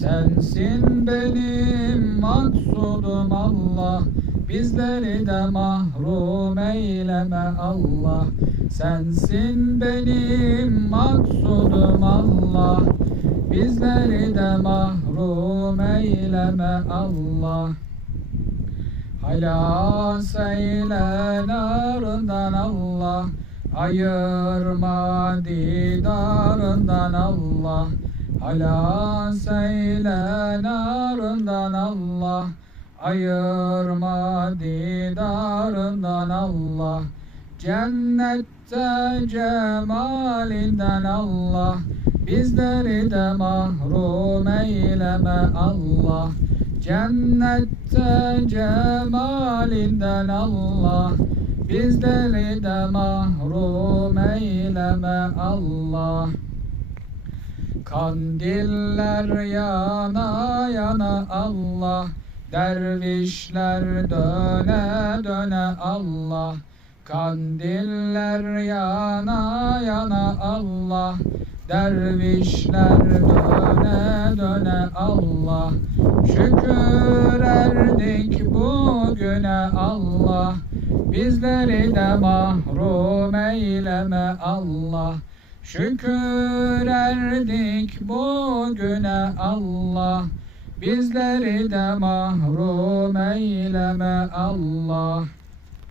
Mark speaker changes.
Speaker 1: Sensin benim maksudum Allah. Bizleri de mahrum eyleme Allah. Sensin benim maksudum Allah. Bizleri de mahrum eyleme Allah. Halas eyle narından Allah. Ayırma didarından Allah Halas eyle narından Allah Ayırma didarından Allah. Cennette cemalinden Allah Bizleri de mahrum eyleme Allah. Cennette cemalinden Allah Bizleri de mahrum eyleme Allah Kandiller yana yana Allah Dervişler döne döne Allah. Kandiller yana yana Allah Dervişler döne döne Allah. Şükür erdik bugüne Allah Bizleri de mahrum eyleme Allah Şükür erdik bugüne Allah. Bizleri de mahrum eyleme Allah